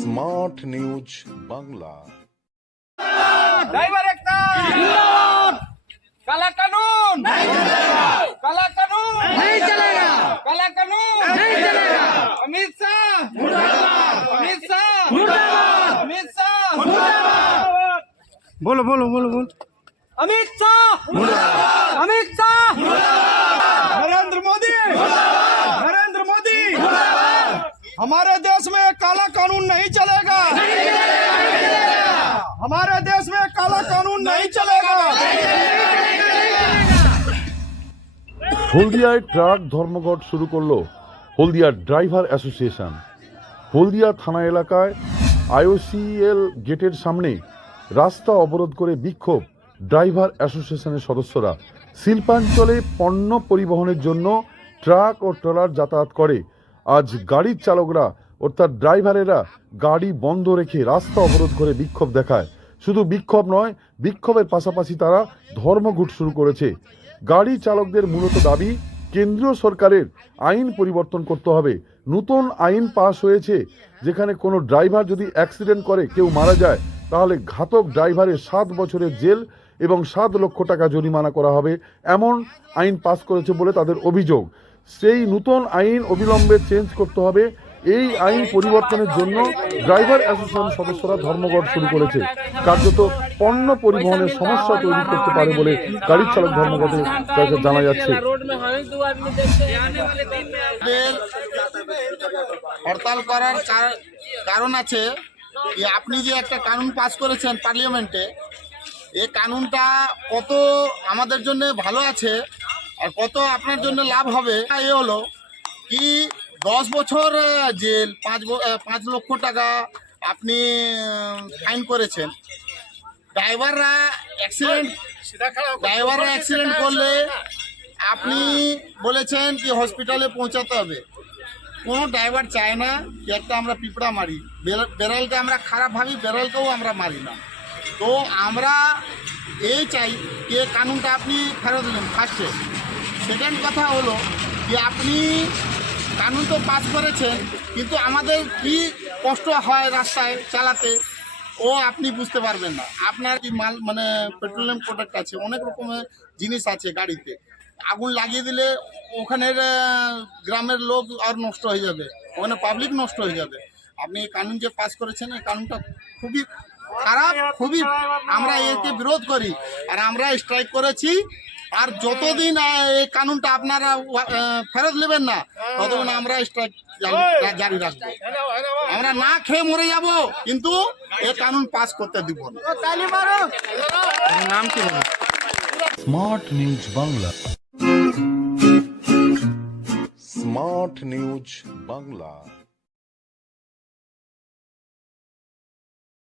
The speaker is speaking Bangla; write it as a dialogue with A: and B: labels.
A: স্মার্ট নিউজ বাংলা
B: ড্রাইভার একটা जिंदाबाद काला कानून नहीं चलेगा काला कानून नहीं चलेगा काला कानून नहीं चलेगा अमित शाह मुर्दाबाद अमित शाह मुर्दाबाद अमित शाह मुर्दाबाद
C: बोलो बोलो बोलो बोलो
B: अमित शाह मुर्दाबाद अमित शाह
C: हमारे देश में काला कानून नहीं चलेगा हमारे देश में काला कानून नहीं चलेगा
D: হলদিয়ায় ট্রাক ধর্মঘট শুরু করলো হলদিয়া ড্রাইভার অ্যাসোসিয়েশন হলদিয়া থানা এলাকায় আইওসিএল গেটের সামনে রাস্তা অবরোধ করে বিক্ষোভ ড্রাইভার অ্যাসোসিয়েশনের সদস্যরা শিল্পাঞ্চলে পণ্য পরিবহনের জন্য ট্রাক ও ট্রলার যাতায়াত করে আজ গাড়ির চালকরা অর্থাৎ ড্রাইভারেরা গাড়ি বন্ধ রেখে রাস্তা অবরোধ করে বিক্ষোভ দেখায়। শুধু বিক্ষোভ নয়, বিক্ষোভের পাশাপাশি তারা ধর্মঘট শুরু করেছে। গাড়ি চালকদের মূলত দাবি, কেন্দ্রীয় সরকারের আইন পরিবর্তন করতে হবে। নতুন আইন পাশ হয়েছে, যেখানে কোনো ড্রাইভার যদি অ্যাক্সিডেন্ট করে, কেউ মারা যায়, তাহলে ঘাতক ড্রাইভারের সাত বছরের জেল এবং সাত লক্ষ টাকা জরিমানা করা হবে, এমন আইন পাস করেছে বলে তাদের অভিযোগ। সেই নূতন আইন অবিলম্বে চেঞ্জ করতে হবে। এই আইন পরিবর্তনের জন্য ড্রাইভার অ্যাসোসিয়েশন সদস্যরা ধর্মঘট শুরু করেছে। কার্যত পণ্য পরিবহনের সমস্যা তৈরি করতে পারে বলে গাড়ি চালক ধর্মঘটে জানা যাচ্ছে।
E: হরতাল করার কারণ আছে যে আপনি যে একটা কানুন পাস করেছেন পার্লিয়ামেন্টে এই কানুনটা কত আমাদের জন্য ভালো আছে আর কত আপনার জন্য লাভ হবে? এ হলো কি দশ বছর জেল, পাঁচ পাঁচ লক্ষ টাকা আপনি ফাইন করেছেন। ড্রাইভাররা অ্যাক্সিডেন্ট ড্রাইভাররা অ্যাক্সিডেন্ট করলে আপনি বলেছেন কি হসপিটালে পৌঁছাতে হবে। কোনো ড্রাইভার চায় না কি একটা আমরা পিঁপড়া মারি। বেড়ালকে আমরা খারাপ ভাবি, বেড়ালকেও আমরা মারি না। তো আমরা এই চাই যে কানুনটা আপনি ফেরত দিলেন ফার্স্টে সেকেন্ড কথা হলো যে আপনি কানুন তো পাস করেছেন, কিন্তু আমাদের কি কষ্ট হয় রাস্তায় চালাতে, ও আপনি বুঝতে পারবেন না। আপনার কি মাল মানে পেট্রোলিয়াম প্রোডাক্ট আছে, অনেক রকমের জিনিস আছে গাড়িতে। আগুন লাগিয়ে দিলে ওখানের গ্রামের লোক আর নষ্ট হয়ে যাবে, ওখানে পাবলিক নষ্ট হয়ে যাবে। আপনি কানুন যে পাস করেছেন, এই কানুনটা খুবই খারাপ, খুবই আমরা একে বিরোধ করি, আর আমরা স্ট্রাইক করেছি আর যতদিন এই কানুনটা আপনারা ফেরত নেবেন না ততদিন আমরা স্ট্রাইক জারি রাখব। আমরা না খেয়ে মরে যাব কিন্তু এই কানুন পাস করতে দিব না। নাম কি
A: smart news Bangla. Smart news Bangla.